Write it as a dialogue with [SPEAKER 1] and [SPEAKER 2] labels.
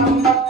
[SPEAKER 1] Thank you.